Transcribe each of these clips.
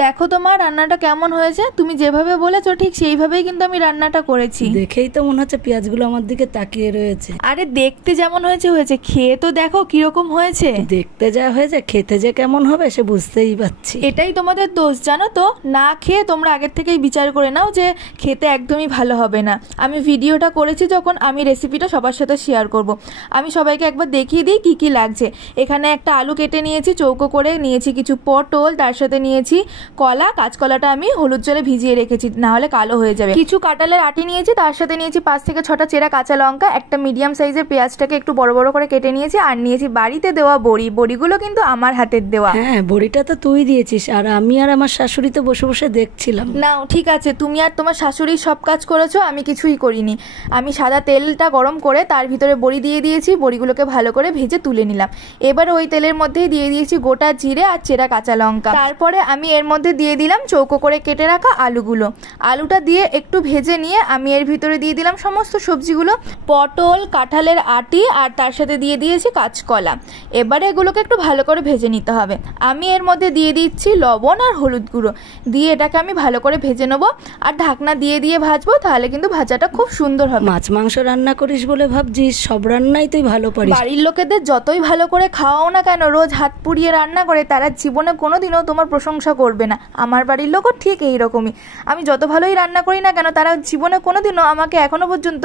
দেখো তোমার রান্নাটা কেমন হয়েছে, তুমি যেভাবে বলেছো ঠিক সেইভাবেই কিন্তু আমি রান্নাটা করেছি। দেখেই তো মনে হচ্ছে পেঁয়াজগুলো আমার দিকে তাকিয়ে রয়েছে। আরে দেখতে যেমন হয়েছে হয়েছে, খেয়ে তো দেখো কিরকম হয়েছে। দেখতে যা হয়েছে খেতে যে কেমন হবে সে বুঝতেই পারছি। এটাই তোমাদের দোষ, জানো তো, না খেয়ে তোমরা আগের থেকেই বিচার করে নাও যে খেতে একদমই ভালো হবে না। আমি ভিডিওটা করেছি যখন, আমি রেসিপিটা সবার সাথে শেয়ার করব। আমি সবাইকে একবার দেখিয়ে দিই কি কি লাগছে। এখানে একটা আলু কেটে নিয়েছি চৌকো করে, নিয়েছি কিছু পটল, তার সাথে নিয়েছি কলা। কাঁচকলাটা আমি হলুদ জলে ভিজিয়ে রেখেছি, না হলে কালো হয়ে যাবে। কিছু কাঁঠালের আটি নিয়েছি, তার সাথে নিয়েছি 5 থেকে 6টা চেরা কাঁচা লঙ্কা, একটা মিডিয়াম সাইজের পেঁয়াজটাকে একটু বড় বড় করে কেটে নিয়েছি, আর নিয়েছি বাড়িতে দেওয়া বড়ি। বড়িগুলো কিন্তু আমার হাতের দেওয়া। হ্যাঁ, বড়িটা তো তুই দিয়েছিস, আর আমি আর আমার শাশুড়ি তো বসে বসে দেখছিলাম। নাও ঠিক আছে, তুমি আর তোমার শাশুড়ি সব কাজ করেছো, আমি কিছুই করিনি। আমি সাদা তেলটা গরম করে তার ভিতরে বড়ি দিয়ে দিয়েছি, বড়িগুলোকে ভালো করে ভেজে তুলে নিলাম। এবার ওই তেলের মধ্যেই দিয়ে দিয়েছি গোটা জিরে আর চেরা কাঁচা লঙ্কা। তারপরে আমি এর মধ্যে দিয়ে দিলাম চৌকো করে কেটে রাখা আলুগুলো। আলুটা দিয়ে একটু ভেজে নিয়ে আমি এর ভিতরে দিয়ে দিলাম সমস্ত সবজিগুলো, পটল, কাঁঠালের আটি, আর তার সাথে দিয়ে দিয়েছি কাঁচকলা। এবারে এগুলোকে একটু ভালো করে ভেজে নিতে হবে। আমি এর মধ্যে দিয়ে দিচ্ছি লবণ আর হলুদ গুঁড়ো, দিয়ে এটাকে আমি ভালো করে ভেজে নেবো আর ঢাকনা দিয়ে দিয়ে ভাজবো, তাহলে কিন্তু ভাজাটা খুব সুন্দর হবে। মাছ মাংস রান্না করিস বলে ভাবছিস সব রান্নাই তুই ভালো পারিস। বাড়ির লোকেদের যতই ভালো করে খাওয়াও না কেন, রোজ হাত পুড়িয়ে রান্না করে, তারা জীবনে কোনোদিনও তোমার প্রশংসা করবে না। আমার বাড়ির লোকও ঠিক এইরকমই। আমি যত ভালোই রান্না করি না কেন, তারা জীবনে কোনোদিনও আমাকে এখনো পর্যন্ত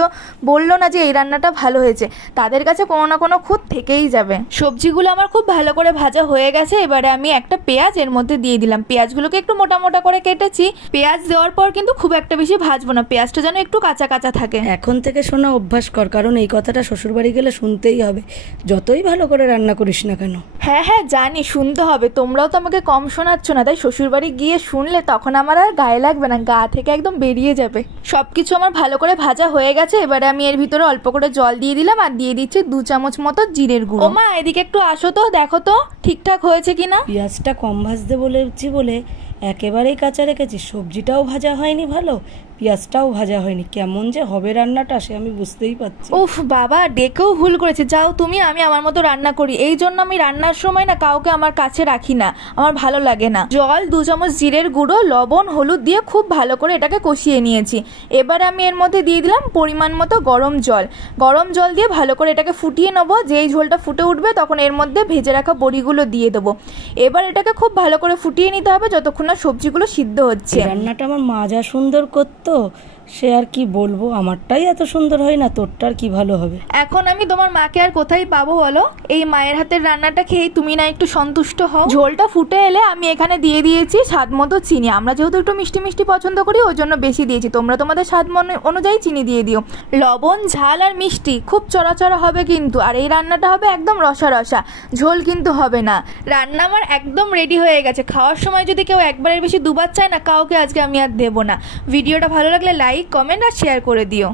বললো না যে এই রান্নাটা ভালো হয়েছে। তাদের কাছে কোনো না কোনো খুঁত থেকেই যাবে। সবজিগুলো আমার খুব ভালো করে ভাজা হয়ে গেছে। এবারে আমি একটা পেঁয়াজ এর মধ্যে দিয়ে দিলাম। পেঁয়াজগুলোকে একটু মোটা মোটা করে কেটেছি। পেঁয়াজ দেওয়ার পর কিন্তু খুব একটা বেশি ভাজবো না, পেঁয়াজটা যেন একটু কাঁচা কাঁচা থাকে। এখন থেকে শোনা অভ্যাস কর, কারণ এই কথাটা শ্বশুরবাড়ি গেলে শুনতেই হবে, যতই ভালো করে রান্না করিস না কেন। হ্যাঁ হ্যাঁ জানি, শুনতে হবে। তোমরাও তো আমাকে কম শোনাচ্ছ না, তাই শ্বশুরবাড়ি গিয়ে শুনলে তখন আমার আর গায়ে লাগবে না, গা থেকে একদম বেরিয়ে যাবে। সবকিছু আমার ভালো করে ভাজা হয়ে গেছে। এবারে আমি এর ভিতরে অল্প করে জল দিয়ে দিলাম আর দিয়ে দিচ্ছি 2 চামচ মতো জিরের গুঁড়ো। ওমা এদিকে একটু আসো তো, দেখো তো ঠিকঠাক হয়েছে কিনা। পেঁয়াজটা কম ভাজতে বলেছি বলে একেবারেই কাঁচা রেখেছি, সবজিটাও ভাজা হয়নি ভালো, পেঁয়াজটাও ভাজা হয়নি। কেমন যে হবে রান্নাটা সে আমি বুঝতেই পারছি। উফ বাবা, ডেকেও ভুল করেছে। যাও তুমি, আমি আমার মতো রান্না করি। এই জন্য আমি রান্নার সময় না কাউকে আমার কাছে রাখি না, আমার ভালো লাগে না। জল 2 চামচ জিরের গুঁড়ো, লবণ, হলুদ দিয়ে খুব ভালো করে এটাকে কষিয়ে নিয়েছি। এবার আমি এর মধ্যে দিয়ে দিলাম পরিমাণ মতো গরম জল। গরম জল দিয়ে ভালো করে এটাকে ফুটিয়ে নেবো। যেই ঝোলটা ফুটে উঠবে তখন এর মধ্যে ভেজে রাখা বড়িগুলো দিয়ে দেবো। এবার এটাকে খুব ভালো করে ফুটিয়ে নিতে হবে যতক্ষণ না সবজিগুলো সিদ্ধ হচ্ছে। রান্নাটা আমার মা যা সুন্দর করতো সে আর কি বলবো, আমারটাই এত সুন্দর হয় না, তোরটার কি ভালো হবে। এখন আমি তোমার মাকে আর কোথায় পাবো বলো? এই মায়ের হাতের রান্নাটা খেয়ে তুমি না একটু সন্তুষ্ট হও? ঝোলটা ফুটে এলে আমি এখানে দিয়ে দিয়েছি স্বাদ মতো চিনি। আমরা যেহেতু একটু মিষ্টি মিষ্টি পছন্দ করি ওই জন্য বেশি দিয়েছি, তোমরা তোমাদের স্বাদ অনুযায়ী চিনি দিয়ে দিও। লবণ, ঝাল আর মিষ্টি খুব চড়াচড়া হবে কিন্তু, আর এই রান্নাটা হবে একদম রসা রসা, ঝোল কিন্তু হবে না। রান্না আমার একদম রেডি হয়ে গেছে। খাওয়ার সময় যদি কেউ একবারের বেশি দুবার চায় না, কাউকে আজকে আমি আর দেবো না। ভিডিওটা ভালো লাগলে লাইক, কমেন্ট আর শেয়ার করে দিও।